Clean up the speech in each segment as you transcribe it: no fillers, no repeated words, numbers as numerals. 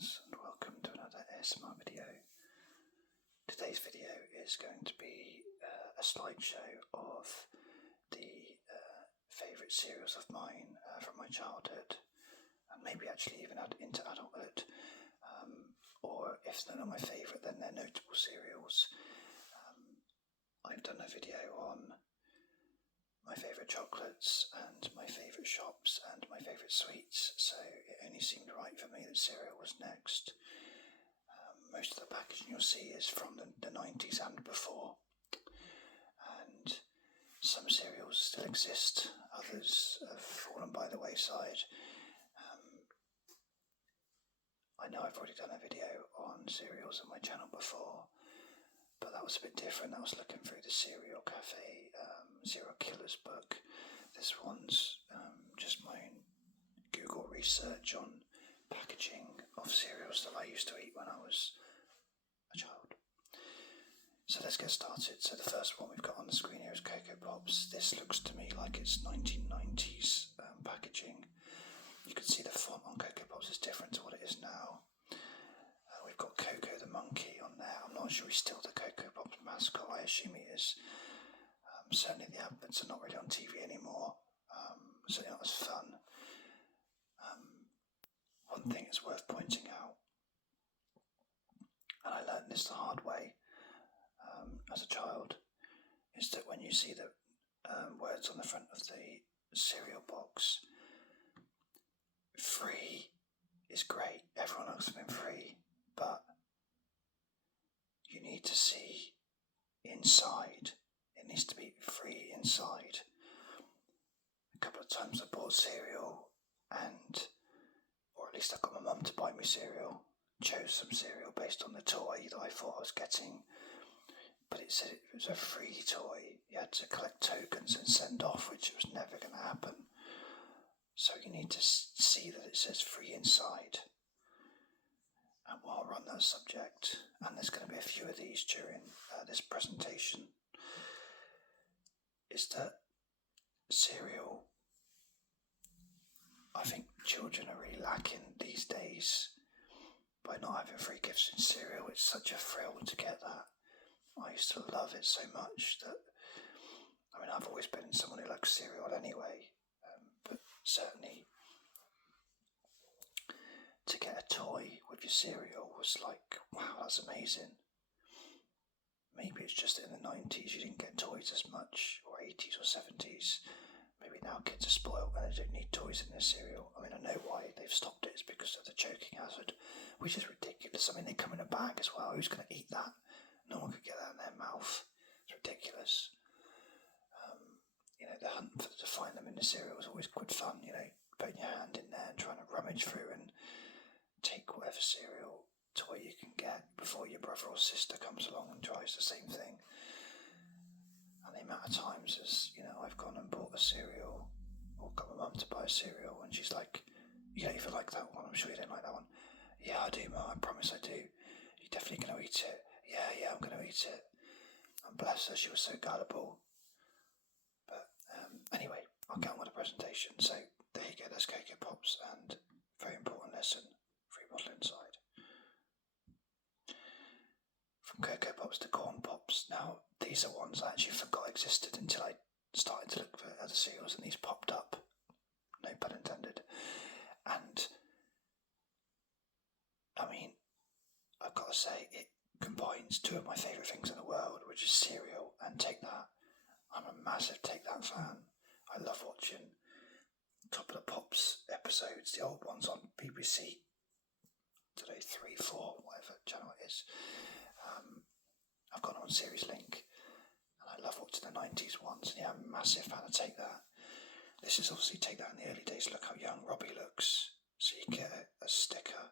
friends, and welcome to another ASMR video. Today's video is going to be a slideshow of the favourite cereals of mine from my childhood, and maybe actually even into adulthood, or if they're not my favourite, then they're notable cereals. I've done a video on my favourite chocolates and my favourite shops and my favourite sweets, so it only seemed right for me that cereal was next. Most of the packaging you'll see is from the 90s and before, and some cereals still exist, others have fallen by the wayside. I know I've already done a video on cereals on my channel before, but that was a bit different. I was looking through the Cereal Cafe Serial Killers book. This one's just my own Google research on packaging of cereals that I used to eat when I was a child. So let's get started. So the first one we've got on the screen here is Cocoa Pops. This looks to me like it's 1990s packaging. You can see the font on Cocoa Pops is different to what it is now. We've got Coco the monkey on there. I'm not sure he's still the Cocoa Pops mascot. I assume he is. Certainly the adverts are not really on TV anymore. Certainly not as fun. One thing is worth pointing out, and I learned this the hard way as a child, is that when you see the words on the front of the cereal box, free is great. Everyone likes something free, but you need to see inside. It needs to be free inside. A couple of times I bought cereal, or at least I got my mum to buy me cereal, chose some cereal based on the toy that I thought I was getting, but it said it was a free toy. You had to collect tokens and send off, which was never going to happen. So you need to see that it says free inside. And while we're on that subject, and there's going to be a few of these during this presentation, is that cereal, I think children are really lacking these days by not having free gifts in cereal. It's such a thrill to get that. I used to love it so much that, I've always been someone who likes cereal anyway, but certainly to get a toy with your cereal was like, wow, that's amazing. Maybe it's just in the 90s you didn't get toys as much, or 80s or 70s. Maybe now kids are spoiled and they don't need toys in their cereal. I know why they've stopped it. It's because of the choking hazard, which is ridiculous. They come in a bag as well. Who's going to eat that? No one could get that in their mouth. It's ridiculous. The hunt to find them in the cereal was always good fun. Putting your hand in there and trying to rummage through and take whatever cereal toy you can get before your brother or sister comes along and tries the same thing. And the amount of times as I've gone and bought a cereal or got my mum to buy a cereal and she's like, you don't even like that one, I'm sure you don't like that one. Yeah, I do, Mum, I promise I do. You're definitely going to eat it. Yeah, I'm going to eat it. And bless her, she was so gullible. But anyway, I'll get on with the presentation. So there you go, there's Cocoa Pops, and very important lesson, free bottle inside. From Cocoa Pops to Corn Pops. Now, these are ones I actually forgot existed until I started to look for other cereals, and these popped up. No pun intended. And, I've got to say, it combines two of my favourite things in the world, which is cereal and Take That. I'm a massive Take That fan. I love watching Top of the Pops episodes, the old ones on BBC today, 3, 4, whatever channel it is. I've got them on Series Link, and I love watching the 90s ones. And yeah, I'm a massive fan of Take That. This is obviously Take That in the early days. Look how young Robbie looks. So you get a sticker,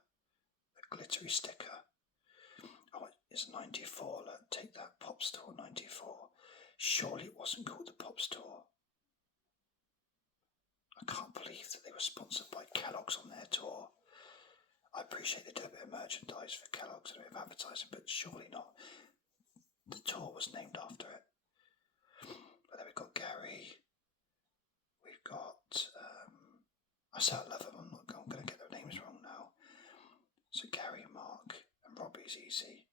a glittery sticker. Oh, it's 94. Look, Take That Pop Store 94. Surely it wasn't called the Pop Store. I can't believe that they were sponsored by Kellogg's on their tour. I appreciate they do a bit of merchandise for Kellogg's and a bit of advertising, but surely not. The tour was named after it. But then we've got Gary. We've got I love them. I'm going to get their names wrong now. So Gary always easy.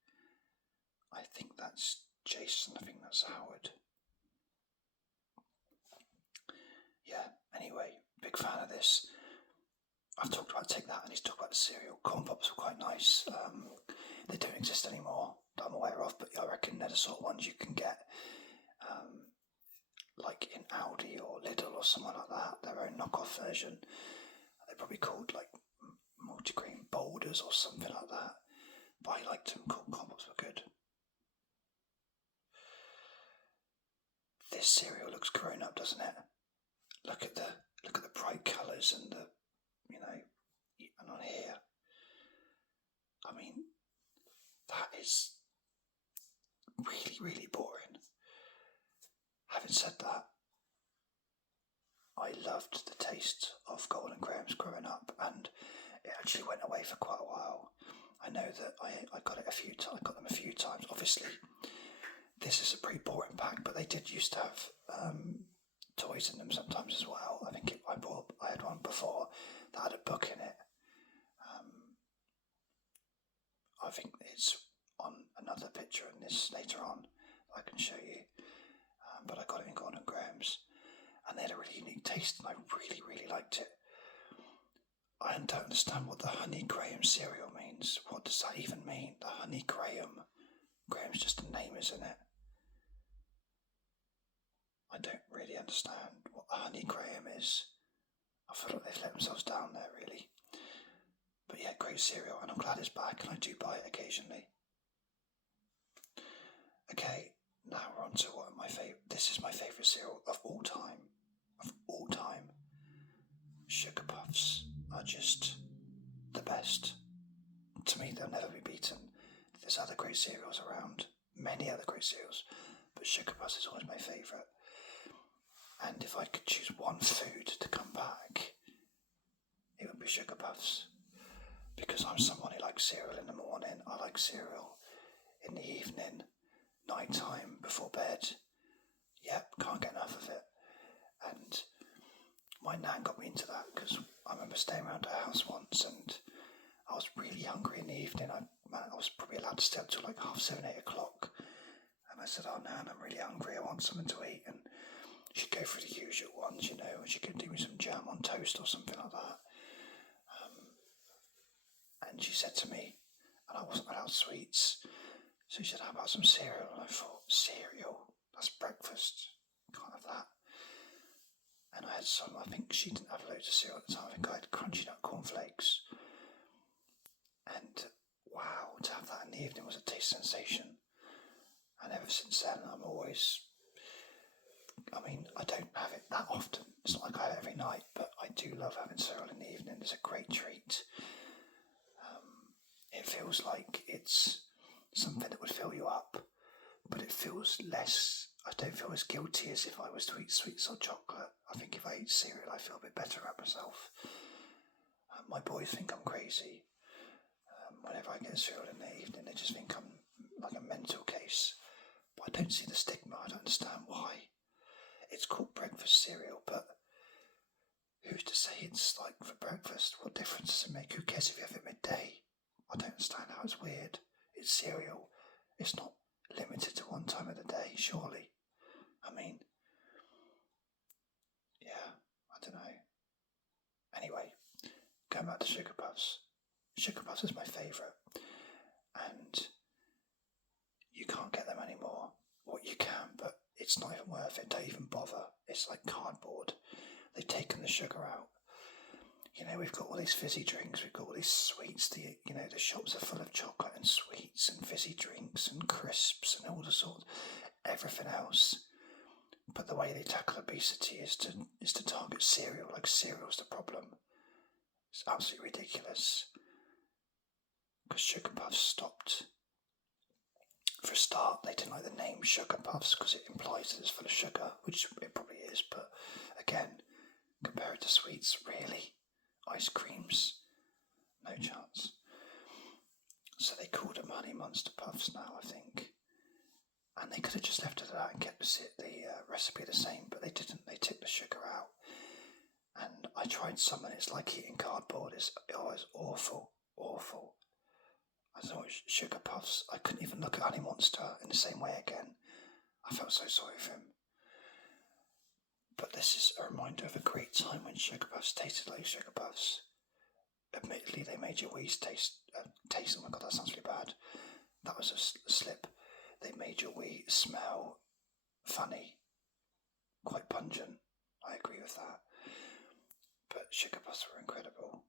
I think that's Jason, I think that's Howard. Yeah, anyway, big fan of this. I've talked about Take That and he's talked about the cereal. Corn Pops were quite nice. They don't exist anymore that I'm aware of, but I reckon they're the sort of ones you can get like in Aldi or Lidl or something like that, their own knockoff version. They're probably called like multigrain boulders or something like that. But I liked them. Corn Pops were good. This cereal looks grown up, doesn't it? Look at the bright colours and the, and on here. I mean, that is really, really boring. Having said that, I loved the taste of Golden Grahams growing up, and it actually went away for quite a while. I know that I got it I got them a few times. Obviously, this is a pretty boring pack, but they did used to have toys in them sometimes as well. I think I had one before that had a book in it. I think it's on another picture in this later on I can show you. But I got it in Gordon Graham's, and they had a really unique taste, and I really, really liked it. I don't understand what the Honey Graham cereal means. What does that even mean? The Honey Graham. Graham's just a name, isn't it? I don't really understand what the Honey Graham is. I feel like they've let themselves down there, really. But yeah, great cereal, and I'm glad it's back, and I do buy it occasionally. Okay, now we're on to one of my favourite. This is my favourite cereal of all time. Of all time. Sugar Puffs are just the best. To me, they'll never be beaten. There's other great cereals around, many other great cereals, but Sugar Puffs is always my favourite. And if I could choose one food to come back, it would be Sugar Puffs. Because I'm someone who likes cereal in the morning, I like cereal in the evening, night time, before bed. Yep, can't get enough of it. And my nan got me into that because I remember staying around her house once and I was really hungry in the evening. I was probably allowed to stay up till like 7:30, 8 o'clock. And I said, "Oh, Nan, I'm really hungry. I want something to eat." And she'd go through the usual ones, and she could do me some jam on toast or something like that. And she said to me, and I wasn't allowed sweets, so she said, "How about some cereal?" And I thought, cereal? That's breakfast. Can't have that. And I had some, I think she didn't have loads of cereal at the time. I think I had crunchy nut cornflakes. And wow, to have that in the evening was a taste sensation. And ever since then, I don't have it that often. It's not like I have it every night, but I do love having cereal in the evening. It's a great treat. It feels like it's something that would fill you up, but it feels less. I don't feel as guilty as if I was to eat sweets or chocolate. I think if I eat cereal, I feel a bit better about myself. My boys think I'm crazy. Whenever I get cereal in the evening, they just think I'm like a mental case. But I don't see the stigma. I don't understand why. It's called breakfast cereal, but who's to say it's like for breakfast? What difference does it make? Who cares if you have it midday? I don't understand how it's weird. It's cereal. It's not limited to one time of the day, surely. I mean, yeah, I don't know. Anyway, going back to Sugar Puffs. Sugar Puffs is my favourite. And you can't get them anymore. Well, you can, but it's not even worth it. Don't even bother. It's like cardboard. They've taken the sugar out. We've got all these fizzy drinks, we've got all these sweets, the shops are full of chocolate and sweets and fizzy drinks and crisps and all the sorts, everything else. But the way they tackle obesity is to target cereal, like cereal's the problem. It's absolutely ridiculous. Because Sugar Puffs stopped. For a start, they didn't like the name Sugar Puffs because it implies that it's full of sugar, which it probably is, but again, compare it to sweets, really? Ice creams, no chance. So they called them Honey Monster Puffs now, I think. And they could have just left it at that and kept the recipe the same, but they didn't. They took the sugar out. And I tried some, and it's like eating cardboard. It's awful. I so much Sugar Puffs. I couldn't even look at Honey Monster in the same way again. I felt so sorry for him. But this is a reminder of a great time when Sugar Puffs tasted like Sugar Puffs. Admittedly, they made your wheeze taste. Oh my god, that sounds really bad. That was a slip. They made your wee smell funny, quite pungent. I agree with that. But Sugar Puffs were incredible.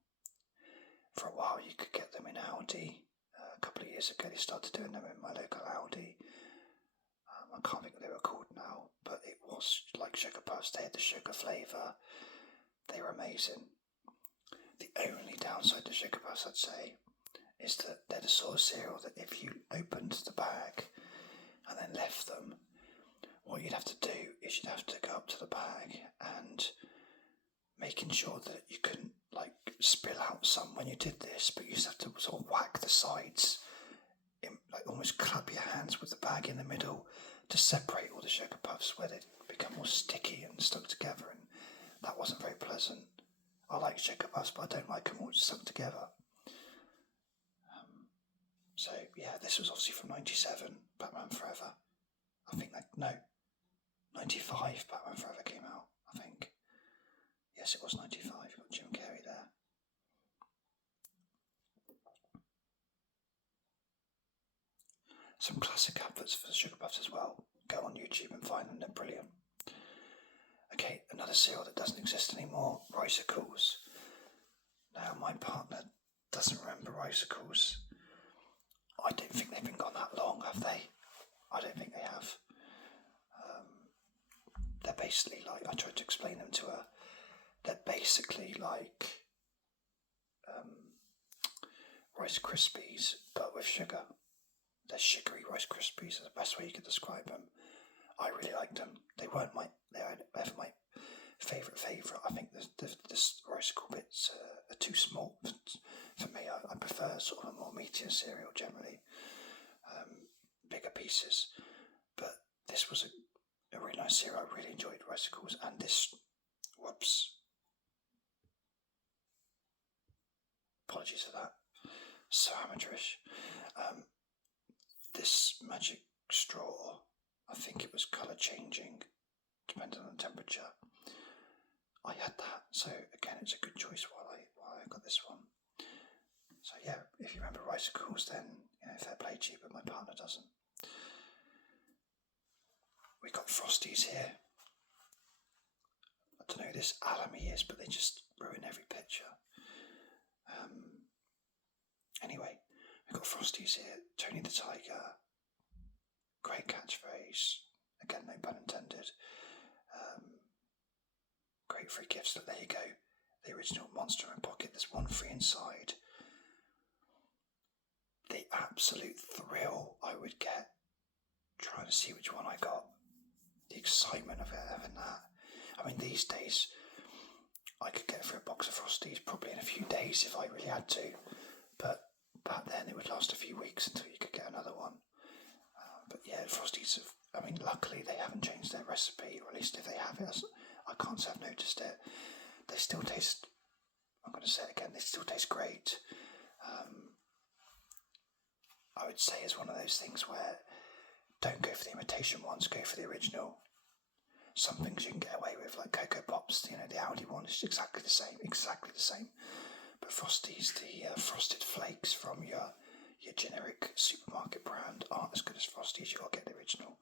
For a while, you could get them in Aldi. A couple of years ago, they started doing them in my local Aldi. I can't think what they were called now, but it was like Sugar Puffs. They had the sugar flavour. They were amazing. The only downside to Sugar Puffs, I'd say, is that they're the sort of cereal that if you opened the bag and then left them, what you'd have to do is you'd have to go up to the bag and making sure that you couldn't spill out some when you did this, but you just have to sort of whack the sides, almost clap your hands with the bag in the middle to separate all the Sugar Puffs where they become all sticky and stuck together, and that wasn't very pleasant. I like Sugar Puffs, but I don't like them all stuck together. So yeah, this was obviously from 97, Batman Forever. I think 95 Batman Forever came out, I think. Yes, it was 95, you've got Jim Carrey there. Some classic adverts for the Sugar Puffs as well. Go on YouTube and find them, they're brilliant. Okay, another cereal that doesn't exist anymore, Ricicles. Now, my partner doesn't remember Ricicles. I don't think they've been gone that long, have they? I don't think they have. They're basically I tried to explain them to her. They're basically like Rice Krispies, but with sugar. They're sugary Rice Krispies is the best way you could describe them. I really liked them. They weren't ever my favourite. I think the Ricicle bits are too small for me. I prefer sort of a more meatier cereal generally, bigger pieces. But this was a really nice cereal. I really enjoyed Ricicles, and this, whoops, apologies for that, so amateurish. This magic straw, I think it was colour changing, depending on the temperature. I had that, so again, it's a good choice while I got this one. So yeah, if you remember Ricicles, then fair play to you, but my partner doesn't. We got Frosties here. I don't know who this Alamy is, but they just ruin every picture. Anyway, we've got Frosties here. Tony the Tiger. Great catchphrase. Again, no pun intended. Great free gifts. Look, there you go. The original Monster in Pocket. There's one free inside. The absolute thrill I would get trying to see which one I got. The excitement of it, having that. I mean, these days, I could get through a box of Frosties probably in a few days if I really had to. But back then, it would last a few weeks until you could get another one. But yeah, Frosties luckily they haven't changed their recipe, or at least if they have it, I can't say I've noticed it. They still taste, I'm going to say it again, they still taste great. I would say it's one of those things where don't go for the imitation ones, go for the original. Some things you can get away with, like Cocoa Pops, the Aldi one is exactly the same. But Frosties, the frosted flakes from your generic supermarket brand aren't as good as Frosties. You got to get the original.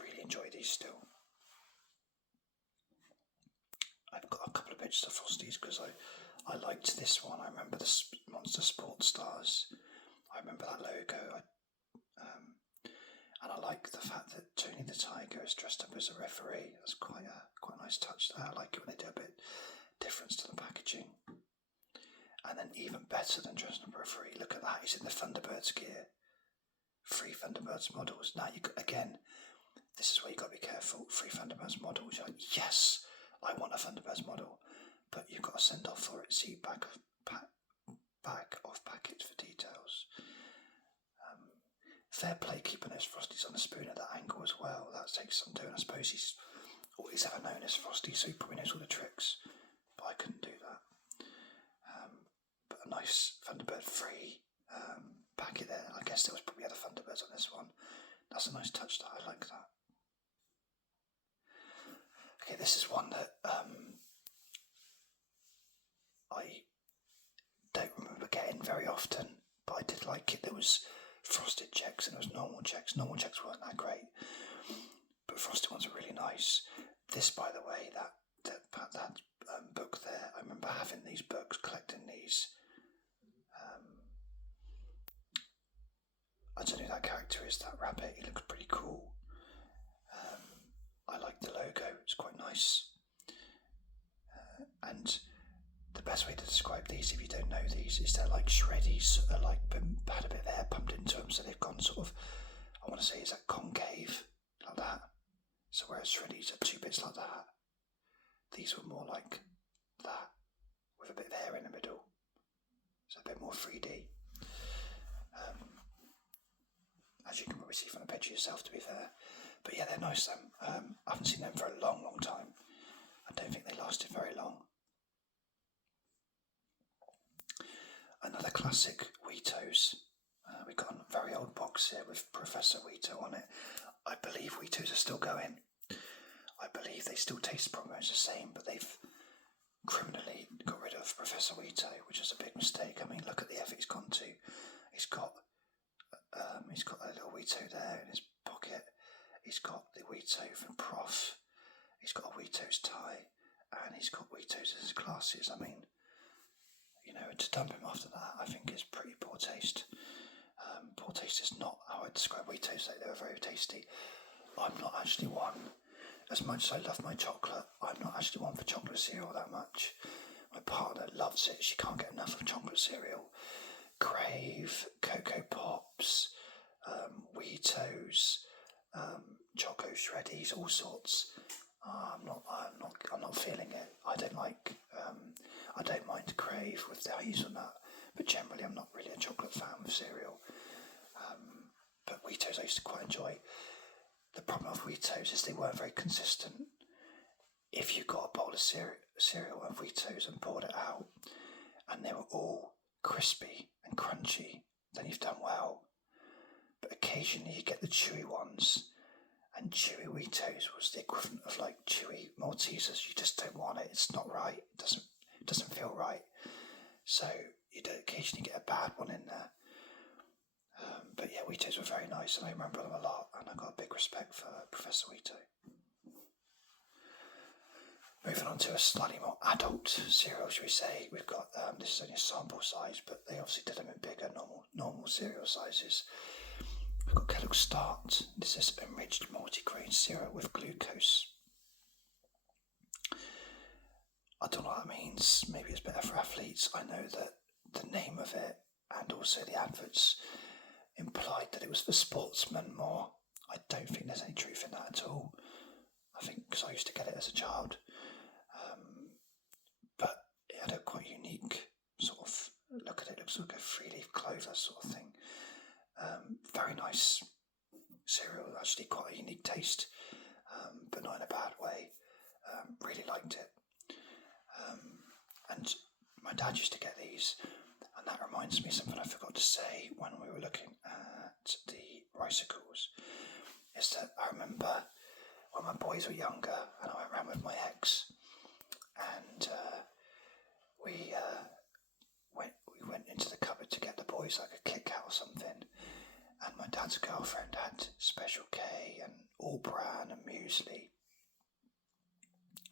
Really enjoy these still. I've got a couple of pictures of Frosties because I liked this one. I remember the Monster Sports Stars. I remember that logo. And I like the fact that Tony the Tiger is dressed up as a referee. That's quite a nice touch there. I like it when they do a bit difference to the packaging. And then even better than dressing up a referee, look at that, he's in the Thunderbirds gear. 3 Thunderbirds models. Now, again, this is where you've got to be careful. 3 Thunderbirds models, you're like, yes, I want a Thunderbirds model. But you've got to send off for it. See back of package for details. Fair play keeping those Frosties on the spoon at that angle as well. That takes some doing. I suppose he's all he's ever known as Frosty, so he probably knows all the tricks. But I couldn't do that. But a nice Thunderbird 3 packet there. I guess there was probably other Thunderbirds on this one. That's a nice touch. That I like that. Okay, this is one that I don't remember getting very often, but I did like it. There was frosted checks and there was normal checks. Normal checks weren't that great, but frosted ones are really nice. This, by the way, that book there, I remember having these books, collecting these. I don't know who that character is, that rabbit. He looks pretty cool. I like the logo, it's quite nice. And the best way to describe these, if you don't know these, is they're like shreddies, like had a bit of air pumped into them, so they've gone sort of, I want to say, is that concave, like that. So whereas shreddies are two bits like that, these were more like that, with a bit of air in the middle, so a bit more 3D. As you can probably see from the picture yourself, to be fair. But yeah, they're nice. I haven't seen them for a long, long time. I don't think they lasted very long. Another classic, Wheatos. We've got a very old box here with Professor Wheato on it. I believe Wheatos are still going. I believe they still taste pretty much the same, but they've criminally got rid of Professor Wheato, which is a big mistake. I mean, look at the effort he's gone to. He's got a little Wheato there in his pocket. He's got the Wheato from Prof. He's got a Wheatos tie, and he's got Wheatos as his glasses. I mean, you know, to dump him after that, I think is pretty poor taste. Poor taste is not how I describe Wheatos. They were very tasty. I'm not actually one, as much as I love my chocolate, I'm not actually one for chocolate cereal that much. My partner loves it. She can't get enough of chocolate cereal. Crave, Cocoa Pops, Wheatos, Choco Shreddies, all sorts. I'm not feeling it. I don't mind Crave with the hazelnut, but generally I'm not really a chocolate fan with cereal. But Wheatos I used to quite enjoy. The problem with Wheatos is they weren't very consistent. If you got a bowl of cereal of Wheatos and poured it out, and they were all crispy and crunchy, then you've done well. But occasionally you get the chewy ones, and chewy Wheatos was the equivalent of like chewy Maltesers. You just don't want it. It's not right. It doesn't feel right. So you do occasionally get a bad one in there. But yeah, Wheatos were very nice, and I remember them a lot, and I got a big respect for Professor Wheato. Moving on to a slightly more adult cereal, should we say? We've got, this is only a sample size, but they obviously did them in bigger, normal cereal sizes. We've got Kellogg's Start. This is enriched multigrain cereal with glucose. I don't know what that means. Maybe it's better for athletes. I know that the name of it and also the adverts implied that it was for sportsmen more. I don't think there's any truth in that at all. I think because I used to get it as a child. But it had a quite unique sort of look at it. It looks like a 3-leaf clover sort of thing. Very nice cereal, actually quite a unique taste, but not in a bad way. Really liked it. And my dad used to get these, and that reminds me of something I forgot to say when we were looking at the Ricicles, is that I remember when my boys were younger and I went around with my ex, and we went into the cupboard to get the boys like a Kit Kat or something, and my dad's girlfriend had Special K and All Bran and muesli,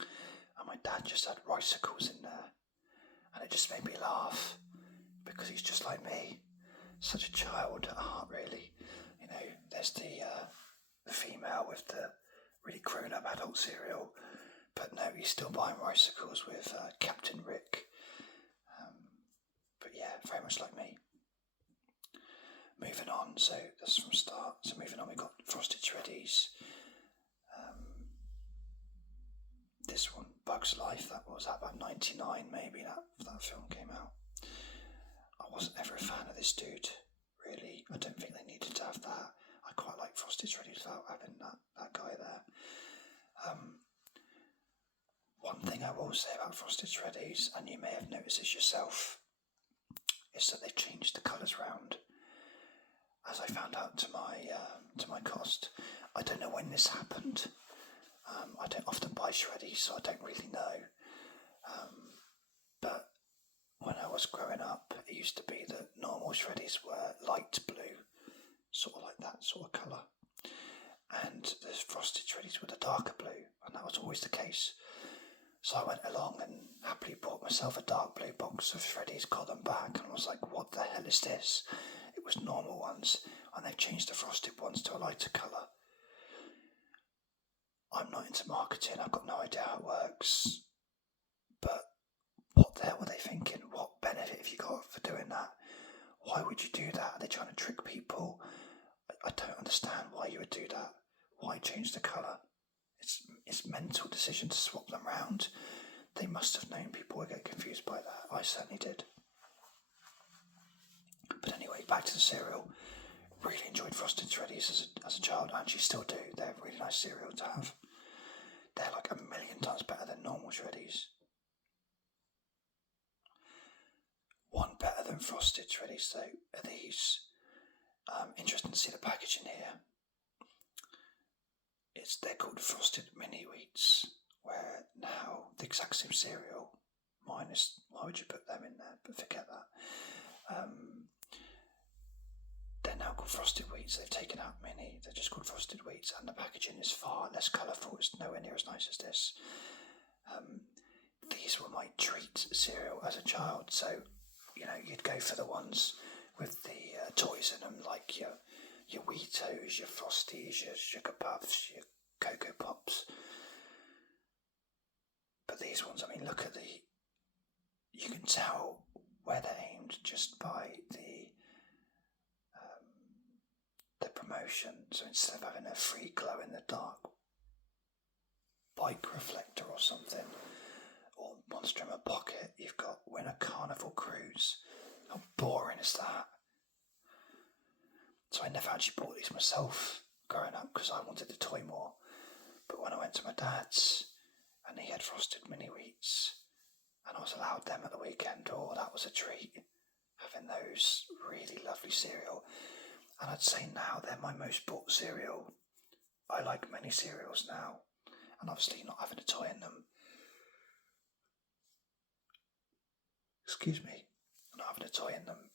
and my dad just had Ricicles in there, and it just made me laugh because he's just like me, such a child at heart, really. You know, there's the female with the really grown-up adult cereal, but no, he's still buying Ricicles with Captain Rick. But yeah, very much like me. Moving on, so that's from start. So moving on, we got Frosted Shreddies. This one, Bug's Life, that was about 99 maybe, that film came out. I wasn't ever a fan of this dude, really. I don't think they needed to have that. I quite like Frosted Shreddies without having that guy there. One thing I will say about Frosted Shreddies, and you may have noticed this yourself, is that they've changed the colours round. cost. I don't know when this happened. I don't often buy Shreddies, so I don't really know. But when I was growing up, it used to be that normal Shreddies were light blue, sort of like that sort of colour. And the frosted Shreddies were the darker blue, and that was always the case. So I went along and happily bought myself a dark blue box of Shreddies, got them back, and was like, what the hell is this? It was normal ones, and they've changed the frosted ones to a lighter colour. I'm not into marketing, I've got no idea how it works, but what the hell were they thinking? What benefit have you got for doing that? Why would you do that? Are they trying to trick people? I don't understand why you would do that. Why change the colour? It's mental decision to swap them round. They must have known people would get confused by that. I certainly did. But anyway, back to the cereal. Really enjoyed Frosted Shreddies as a child, and you still do. They're a really nice cereal to have. They're like 1,000,000 times better than normal Shreddies. One better than Frosted Shreddies though are these. Interesting to see the packaging here. They're called Frosted Mini Wheats, where now the exact same cereal, minus, why would you put them in there, but forget that. They're now called Frosted Wheats. They've taken out Mini, they're just called Frosted Wheats, and the packaging is far less colourful. It's nowhere near as nice as this. These were my treat cereal as a child, so you'd go for the ones with the toys in them, like your Weetos, your Frosties, your Sugar Puffs, your Cocoa Pops. But these ones, look at you can tell where they're aimed just by the promotion. So instead of having a free glow in the dark bike reflector or something, or Monster in a Pocket, you've got Win a Carnival Cruise. How boring is that? So I never actually bought these myself growing up because I wanted the toy more. But when I went to my dad's and he had Frosted Mini Wheats and I was allowed them at the weekend, that was a treat, having those really lovely cereal. And I'd say now they're my most bought cereal. I like many cereals now, and obviously not having a toy in them. Not having a toy in them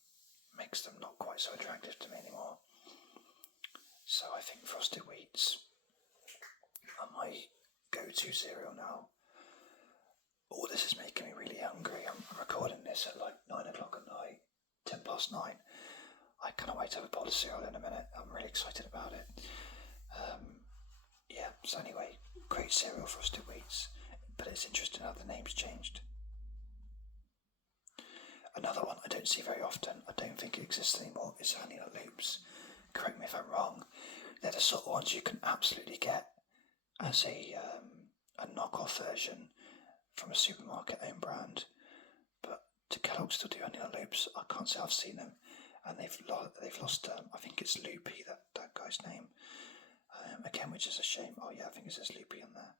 makes them not quite so attractive to me anymore. So I think Frosted Wheats are my go-to cereal now. All this is making me really hungry. I'm recording this at like 9 o'clock at night, 10 past 9. I cannot wait to have a bowl of cereal in a minute. I'm really excited about it. So anyway, great cereal, Frosted Wheats. But it's interesting how the name's changed. Another one I don't see very often, I don't think it exists anymore, is Honey Nut Loops. Correct me if I'm wrong. They're the sort of ones you can absolutely get as a knockoff version from a supermarket own brand. But do Kellogg's still do Honey Nut Loops? I can't say I've seen them. And they've lost, I think it's Loopy, that guy's name. Again, which is a shame. Oh yeah, I think it says Loopy on there.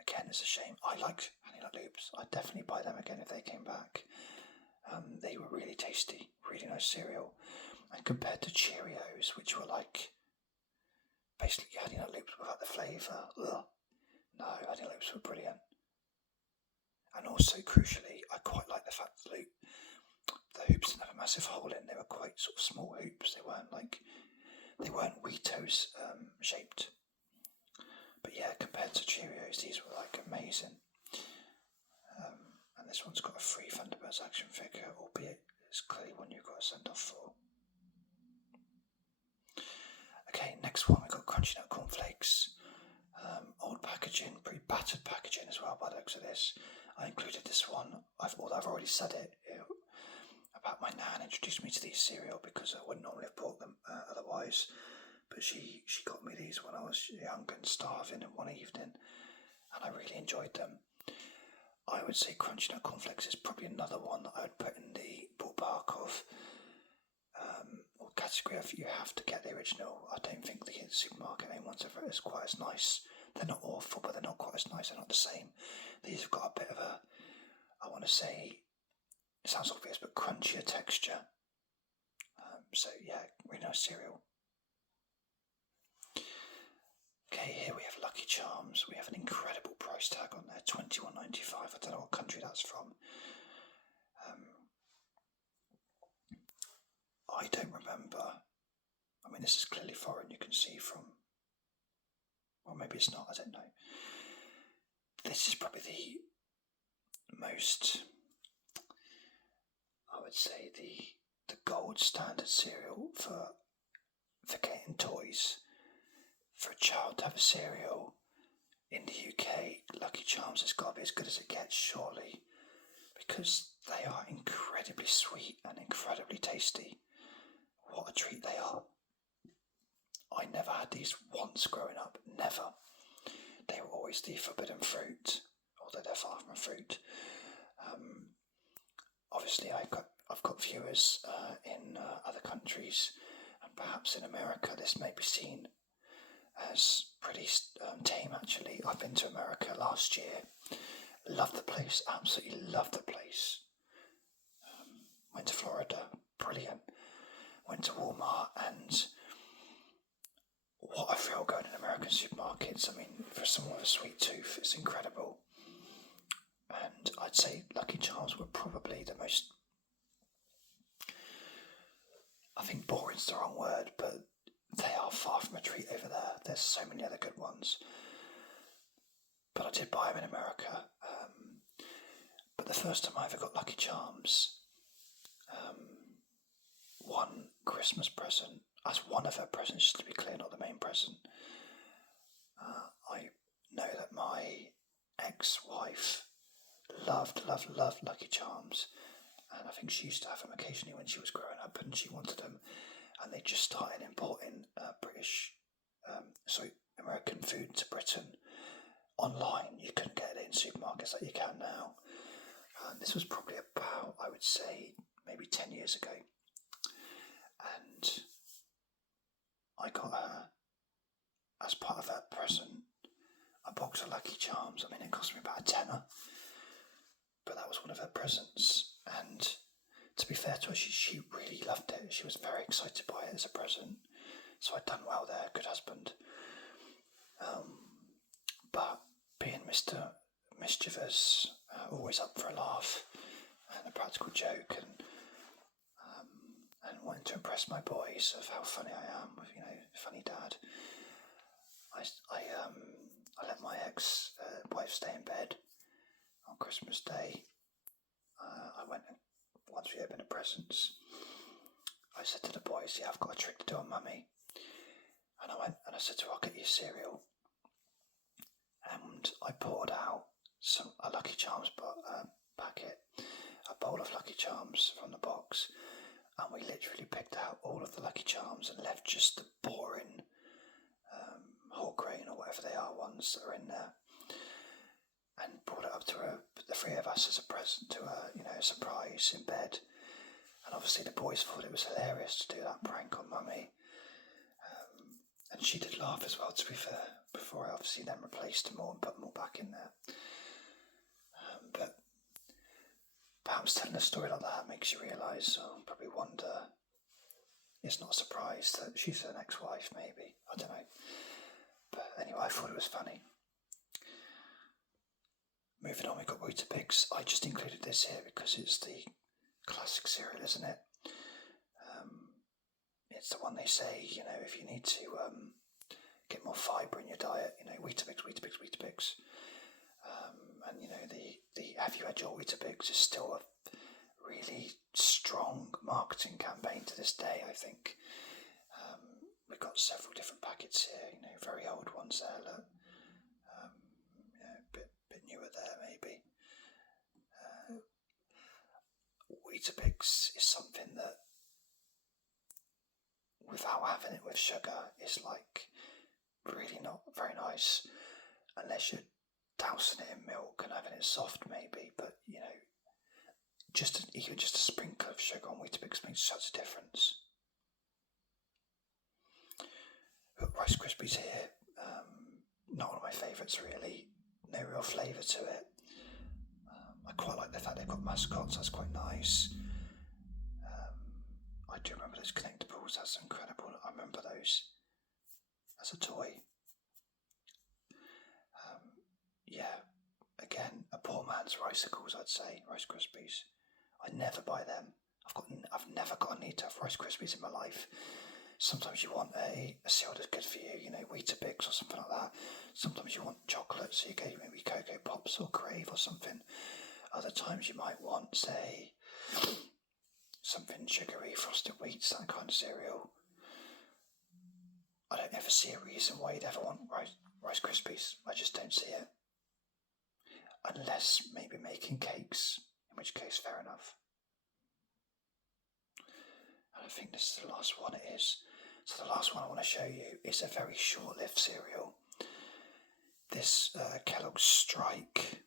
Again, it's a shame. I like Honey Nut Loops. I'd definitely buy them again if they came back. They were really tasty, really nice cereal. And compared to Cheerios, which were like basically Honey Nut Loops without the flavour. No, Honey Nut Loops were brilliant. And also, crucially, I quite like the fact that the hoops didn't have a massive hole in. They were quite sort of small hoops. They weren't Weetos shaped. But yeah, compared to Cheerios, these were like amazing. And this one's got a free Thunderbirds action figure, albeit it's clearly one you've got to send off for. Okay, next one, we've got Crunchy Nut Cornflakes. Old packaging, pretty battered packaging as well by the looks of this. I included this one, although I've already said it, about my nan introduced me to these cereal because I wouldn't normally have bought them otherwise. But she got me these when I was young and starving in one evening, and I really enjoyed them. I would say Crunchy Nut Cornflakes is probably another one that I would put in the ballpark of or category of you have to get the original. I don't think the supermarket name ones are as quite as nice. They're not awful, but they're not quite as nice. They're not the same. These have got a bit of a, I want to say, it sounds obvious, but crunchier texture. So yeah, really nice cereal. Okay, here we have Lucky Charms. We have an incredible price tag on there, $21.95. I don't know what country that's from. I don't remember. I mean, this is clearly foreign, you can see from... Well, maybe it's not, I don't know. This is probably the most... I would say the gold standard cereal for getting toys. For a child to have a cereal in the UK, Lucky Charms has got to be as good as it gets, surely, because they are incredibly sweet and incredibly tasty. What a treat they are. I never had these once growing up, never. They were always the forbidden fruit, although they're far from a fruit. Obviously, I've got viewers in other countries, and perhaps in America this may be seen as pretty tame. Actually, I've been to America last year. Loved the place, absolutely loved the place. Went to Florida, brilliant. Went to Walmart, and what I feel going in American supermarkets. I mean, for someone with a sweet tooth, it's incredible. And I'd say Lucky Charms were probably the most, I think boring's the wrong word, but they are far from a treat over there. There's so many other good ones. But I did buy them in America. But the first time I ever got Lucky Charms, one Christmas present, as one of her presents, just to be clear, not the main present. I know that my ex-wife loved Lucky Charms, and I think she used to have them occasionally when she was growing up, and she wanted them, and they just started importing American food to Britain online. You couldn't get it in supermarkets like you can now. This was probably about, I would say, maybe 10 years ago. And I got her, as part of that present, a box of Lucky Charms. I mean, it cost me about a tenner, but that was one of her presents. And to be fair to her, she really loved it. She was very excited by it as a present. So I'd done well there, good husband. But being Mr. Mischievous, always up for a laugh and a practical joke, and wanting to impress my boys of how funny I am, with funny dad, I let my ex-wife stay in bed on Christmas Day. I went, and once we opened the presents, I said to the boys, "Yeah, I've got a trick to do on Mummy." And I went and I said to her, "I'll get you cereal." And I poured out a Lucky Charms packet, a bowl of Lucky Charms from the box, and we literally picked out all of the Lucky Charms and left just the boring whole grain or whatever they are ones that are in there, and brought it up to her, the three of us, as a present to her, a surprise in bed. And obviously the boys thought it was hilarious to do that prank on Mummy, and she did laugh as well, to be fair, before I obviously then replaced them all and put them all back in there. But perhaps telling a story like that makes you realise, or probably wonder, it's not a surprise that she's an ex-wife, maybe, I don't know. But anyway, I thought it was funny. Moving on, we've got Weetabix. I just included this here because it's the classic cereal, isn't it? It's the one they say, if you need to get more fibre in your diet, Weetabix. And the Have You Had Your Weetabix is still a really strong marketing campaign to this day, I think. We've got several different packets here, very old ones there, look. A bit newer there, maybe. Weetabix is something that, without having it with sugar, is like really not very nice, unless you're dousing it in milk and having it soft, maybe. But even just a sprinkle of sugar on Weetabix makes such a difference. We've got Rice Krispies here. Not one of my favourites, really. No real flavour to it. I quite like the fact they've got mascots. That's quite nice. I do remember those Connectables. That's incredible. I remember those as a toy. Hellman's Ricicles, I'd say, Rice Krispies. I never buy them. I've never got a need to have Rice Krispies in my life. Sometimes you want a cereal that's good for you, you know, Weetabix or something like that. Sometimes you want chocolate, so you get maybe Cocoa Pops or Crave or something. Other times you might want, say, something sugary, frosted wheats, that kind of cereal. I don't ever see a reason why you'd ever want Rice Krispies. I just don't see it. Unless maybe making cakes, in which case fair enough. And I think this is the last one it is. So the last one I want to show you is a very short-lived cereal. This Kellogg's Strike.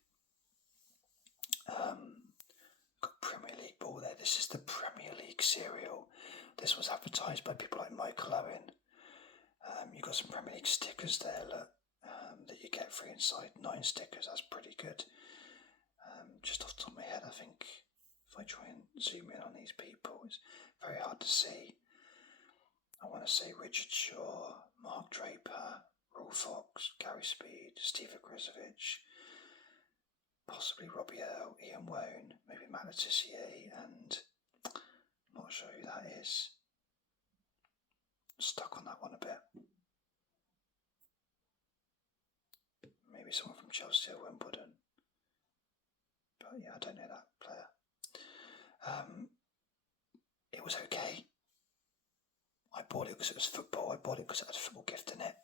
Got Premier League ball there. This is the Premier League cereal. This was advertised by people like Michael Owen. You've got some Premier League stickers there, look, that you get free inside. 9 stickers, that's pretty good. Just off the top of my head, I think if I try and zoom in on these people, it's very hard to see. I want to say Richard Shaw, Mark Draper, Raw Fox, Gary Speed, Steve Ogrizovic, possibly Robbie Earle, Ian Wone, maybe Matt Letitia, and I'm not sure who that is. Stuck on that one a bit. Maybe someone from Chelsea or Wimbledon. But yeah, I don't know that player. It was okay. I bought it because it was football. I bought it because it had a football gift in it.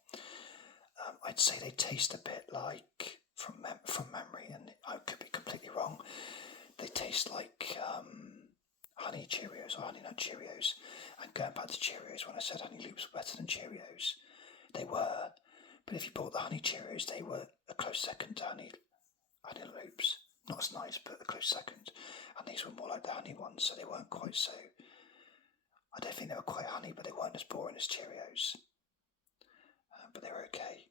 I'd say they taste a bit like, from memory, and I could be completely wrong, they taste like Honey Cheerios or Honey Nut Cheerios. And going back to Cheerios, when I said Honey Loops were better than Cheerios, they were. But if you bought the Honey Cheerios, they were a close second to Honey Loops. Not as nice, but a close second. And these were more like the honey ones, so they weren't quite so... I don't think they were quite honey, but they weren't as boring as Cheerios. But they were okay.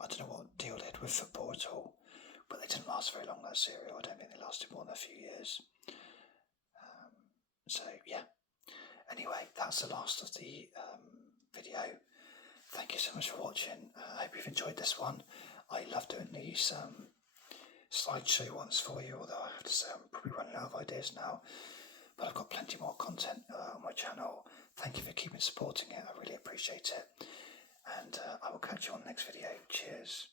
I don't know what deal they had with football at all, but they didn't last very long, that cereal. I don't think they lasted more than a few years. So, yeah. Anyway, that's the last of the video. Thank you so much for watching. I hope you've enjoyed this one. I love doing these slideshow ones for you, although I have to say I'm probably running out of ideas now. But I've got plenty more content on my channel. Thank you for keeping supporting it. I really appreciate it. And I will catch you on the next video. Cheers.